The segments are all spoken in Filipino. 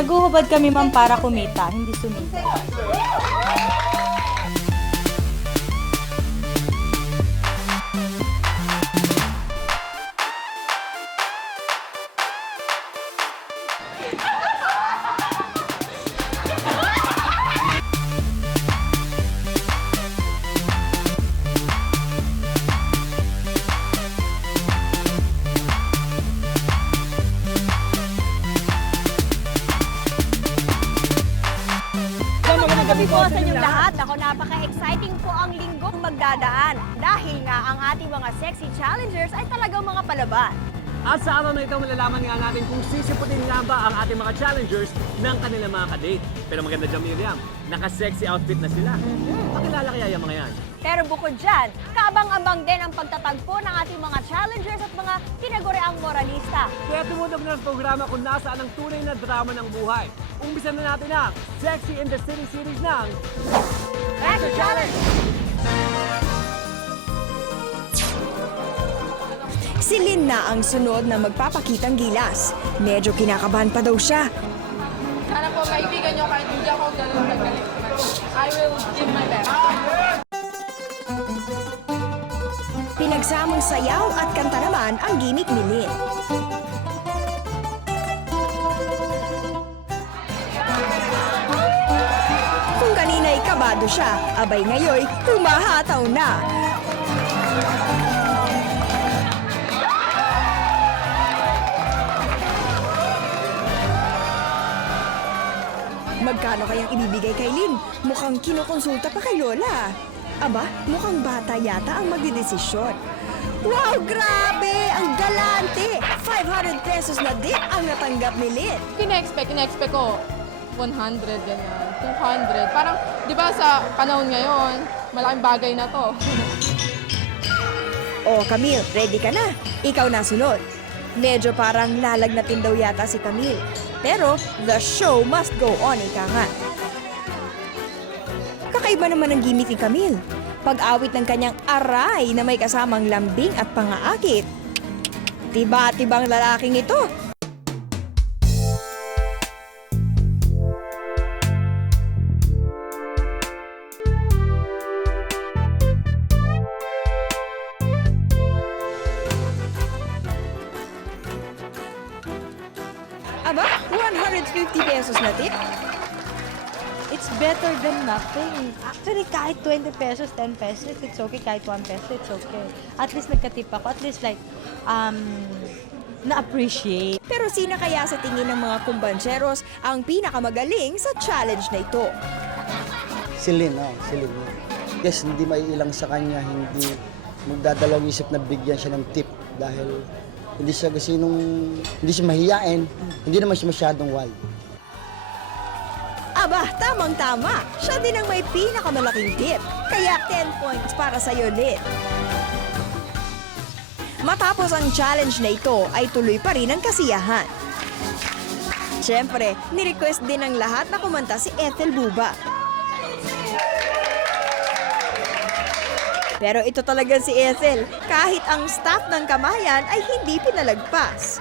Naguhubad kami ma'am para kumita, hindi sumita. Gabi po sa inyong lahat. Ako, napaka-exciting po ang linggong magdadaan. Dahil nga ang ating mga sexy challengers ay talagang mga palaban. At sa araw na ito, malalaman nga natin kung sisiputin nga ba ang ating mga challengers ng kanilang mga kadate. Pero maganda dyan, Miriam, naka-sexy outfit na sila. Pakilala kaya yung mga yan? Pero bukod dyan, kaabang-abang din ang pagtatagpo ng ating mga challengers at mga tinaguriang moralista. Kaya tumunog na ang programa kung nasaan ang tunay na drama ng buhay. Umpisan na natin ang Sexy in the City series ng Extra Challenge! Si Lynn na ang sunod na magpapakitang gilas. Medyo kinakabahan pa daw siya. Sana po maibigan nyo kahit hindi ako ganun kagaling. I will give my best. Pinagsamang sayaw at kanta naman ang gimmick ni Lynn. Kung kanina'y kabado siya, abay ngayoy humahataw na. Magkano kayang ibibigay kay Lynn? Mukhang kinukonsulta pa kay Lola. Aba, mukhang bata yata ang magdidesisyon. Wow, grabe! Ang galante! 500 pesos na din ang natanggap ni Lynn. Kina-expect ko 100, ganyan, 200. Parang, di ba sa panahon ngayon, malaking bagay na to. O, Camille, ready ka na? Ikaw na sunod. Medyo parang lalagnatin daw yata si Camille. Pero, the show must go on, ika nga. Kakaiba naman ang gimmick ni Camille. Pag-awit ng kanyang aray na may kasamang lambing at pangaakit. Tiba-tibang lalaking ito. Aba, 150 pesos na tip. It's better than nothing. Actually, kahit 20 pesos, 10 pesos, it's okay. Kahit 1 peso, it's okay. At least nagkatip ako. At least like, na-appreciate. Pero sino kaya sa tingin ng mga kumbanseros ang pinakamagaling sa challenge na ito? Si Lynn. Yes, hindi maiilang sa kanya, hindi magdadalawang isip na bigyan siya ng tip dahil hindi siya hindi siya mahiyain, hindi naman siya masyadong wild. Aba, tamang-tama. Siya din ang may pinakamalaking tip. Kaya 10 points para sa'yo, Lynn. Matapos ang challenge na ito ay tuloy pa rin ang kasiyahan. Siyempre, ni-request din ng lahat na kumanta si Ethel Buba. Pero ito talaga si Ethel, kahit ang staff ng Kamayan ay hindi pinalagpas.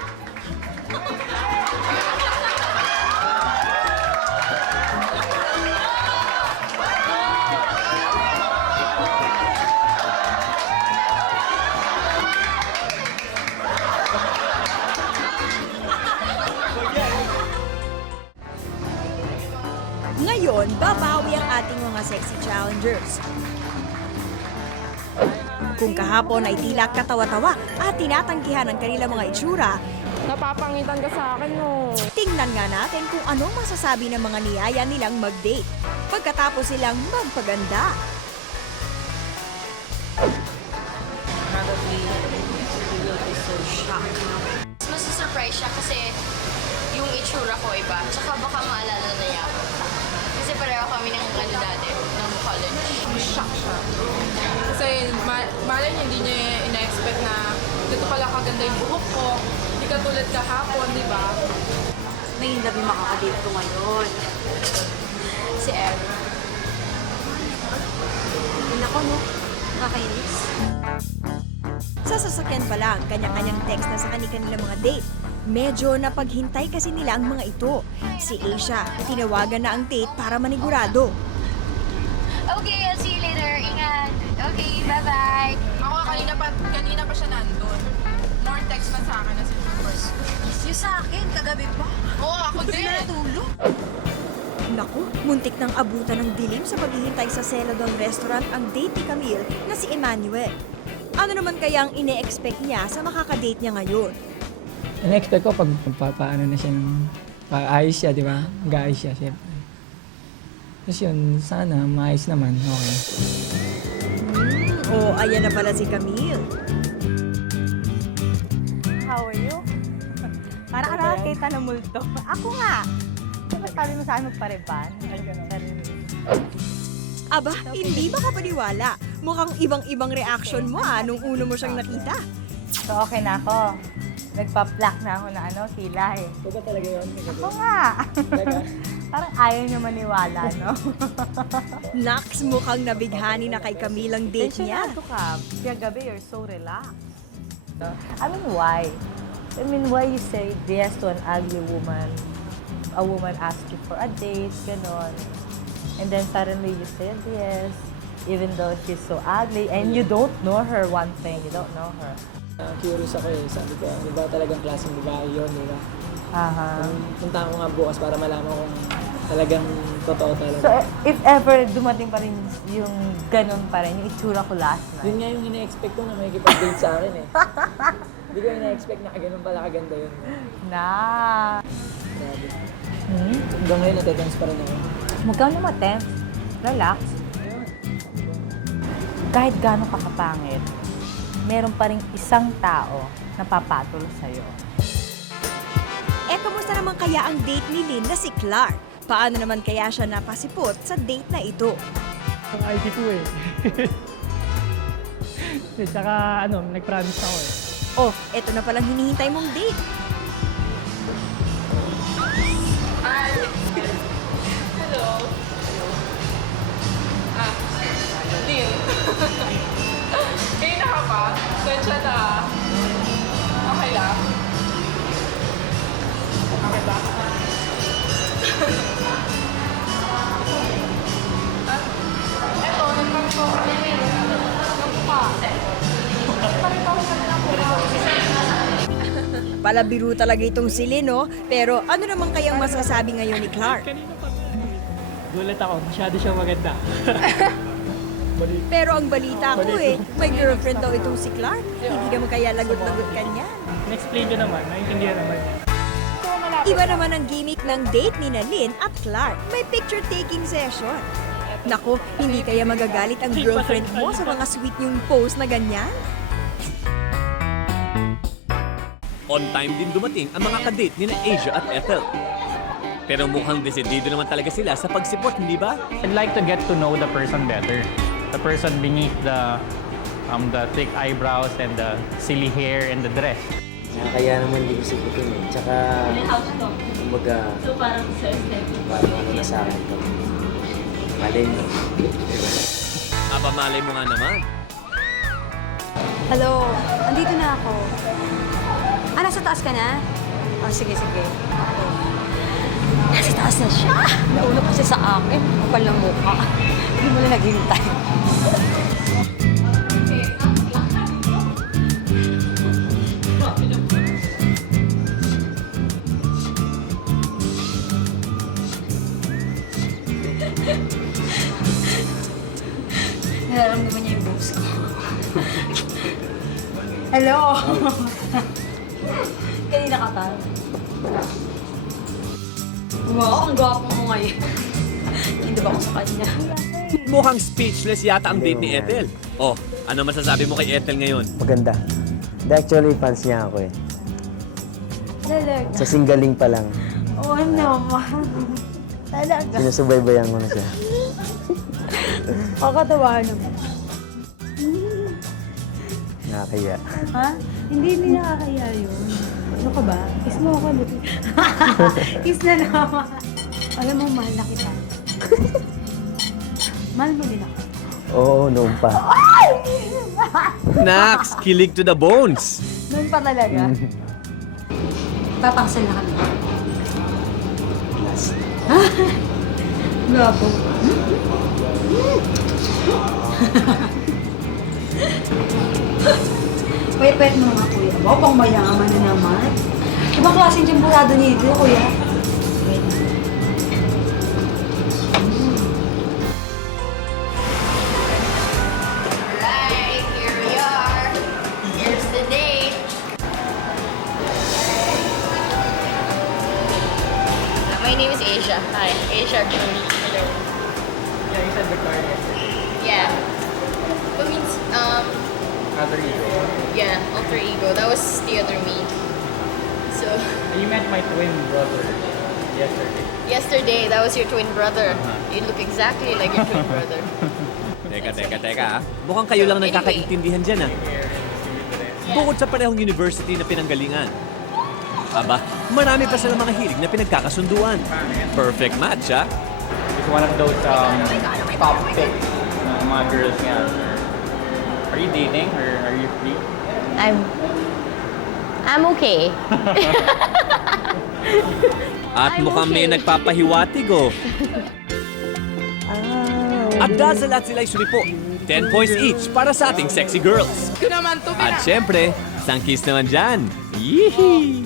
Ngayon, babawi ang ating mga sexy challengers. Kung kahapon ay tila katawa-tawa at tinatanggihan ang kanilang mga itsura, Napapangitan ka sa akin, no? tingnan nga natin kung anong masasabi ng mga niyaya nilang mag-date pagkatapos silang magpaganda. Probably, he will be so shocked. Masusurprise siya kasi yung itsura ko iba. Tsaka baka maalala na niya ako. Kasi pareho kami ng ano dati, ng college. Shock siya. Kasi malay niya, hindi niya ina-expect na dito pala kaganda yung buhok ko. Hindi ka tulad kahapon, di ba? May hindi makakadate ko ngayon. Si Ev. Nako, no? Nakakainis. Sa sasakyan pa lang, kanya-kanyang text na sa kanilang mga date. Medyo napaghintay kasi nila ang mga ito. Si Asia, tinawagan na ang date para manigurado. Okay, I'll see you later. Ingat. Okay, bye-bye. Ako, kanina pa siya nandun. More text pa sa akin na si first. Yung sa akin, kagabi pa. Oo, ako din. Naku, muntik nang abutan ng dilim sa paghihintay sa Celadon Restaurant ang date ni Camille na si Emmanuel. Ano naman kaya ang ine-expect niya sa makakadate niya ngayon? In-expect ko pag paano na siya ng paayos siya, di ba? Mag-aayos siya, syempre. Tapos yun, sana maayos naman, okay. Oh, ayan na pala si Camille. How are you? Para ka nakakita ng multo. Ako nga. Diba sabi mo sa akin magpareban? Aba, hindi ba kapaniwala? Mukhang ibang-ibang reaction mo nung uno mo siyang nakita. So, okay na ako. Nagpa-pluck na ako na kilay. Ito ba talaga yun? Ako nga. Parang ayaw niyo maniwala, no? Naks, mukhang nabighani na kay Camille ang date niya. Tensionado ka. Kagabi, you're so relaxed. I mean, why? I mean, why you say yes to an ugly woman? A woman asks you for a date, ganon. And then suddenly you said yes, even though she's so ugly, and you don't know her. One thing, you don't know her. Curious ako eh. Sabi ko, di ba talagang klaseng babae yun, di ba? Aha. Punta ko nga bukas para malaman kung talagang totoo talaga. So, if ever dumating pa rin yung ganon pa rin, yung itsura ko last Yun night. nga yung ina-expect ko na may kipag-date sa akin eh. Hindi ko ina-expect na ganun pala kaganda yun. Na. Grabe. Hanggang ngayon, natetense pa rin ako. Huwag ka na matense. Relax. Kahit gano'n ka kapangit, meron pa rin isang tao na papatol sa'yo. Kamusta naman kaya ang date ni Lynn na si Clark? Paano naman kaya siya napasipot sa date na ito? Ang IT ko eh. Tsaka nag-promise ako eh. Oh, eto na palang hinihintay mong date. Hello. Deal. Kayo na ka pa? Sensya na. Okay lang. Okay ba? Eto, nagpapito ko na yun. Nagpa. Nagpapito ko na lang po. Palabiro talaga itong si Lynn, no? Pero ano naman kayang masasabi ngayon ni Clark? Kanina pa. Gulat ako, masyado siyang maganda. Pero ang balita ko may girlfriend daw itong si Clark. Hindi naman kaya lagot-lagot kanya. In-explain ko naman, naiintindihan naman niya. Iba naman ang gimmick ng date ni Lynn at Clark. May picture-taking session. Naku, hindi kaya magagalit ang girlfriend mo sa mga sweet yung post na ganyan? On time din dumating ang mga kadate ni na Asia at Ethel. Pero mukhang desidido naman talaga sila sa pagsipot, hindi ba? I'd like to get to know the person better. The person beneath the thick eyebrows and the silly hair and the dress. Kaya naman hindi ko siputin eh. Tsaka, kumbaga, parang ano na sa akin to. Malay mo. Aba, malay mo nga naman. Hello, andito na ako. Nasa taas ka na? Oh, sige. Nasa taas na siya. Nauna kasi sa akin. Kapal ng mukha. Hindi mo na naghintay. Nararamdaman niya yung boobs ko. Hello! Kanina ka pa. Wow, ang gwapo mo ngayon. Hindi ba ako sa kanya? Mukhang speechless yata ang date ni Ethel. Oh, ano masasabi mo kay Ethel ngayon? Maganda. Actually, fans niya ako eh. Talaga. Sa singgaling pa lang, Oo naman. Talaga. sinusubaybayan ko na siya. Kakatawa naman. Nakakaya. Ha? Hindi nakakaya yun. Ano ka ba? Kiss mo ako. Kiss na naman. Alam mo, mahal na kita. Mahal mo din ako. Oo, noon pa. Nax, kilig to the bones. Noon pa talaga. Papangsal na kami. Labo. Pwede mo naman, kuya. Wow, pang mayaman na naman. Ibang klaseng temporada niyo dito, kuya. Alright, here we are. Here's the date. My name is Asia. Hi, Asia Julie. Hello. Yeah, you said Victoria yesterday. Yeah. What means, Other ego. yeah, alter ego. That was the other me. So, You met my twin brother yesterday. yesterday, that was your twin brother. You look exactly like your twin brother. Teka. Mukhang kayo lang nagkakaintindihan dyan ah. Bukod sa parehong university na pinanggalingan. Aba, marami pa silang mga hilig na pinagkakasunduan. Perfect match ah. It's one of those top picks ng mga girls nga. Are you dating or are you free? I'm okay. At I'm mukhang may okay. nagpapahiwatig oh. At dahil sa lahat sila'y sumipo, 10 points each para sa ating sexy girls. At syempre, isang kiss naman dyan. Yee!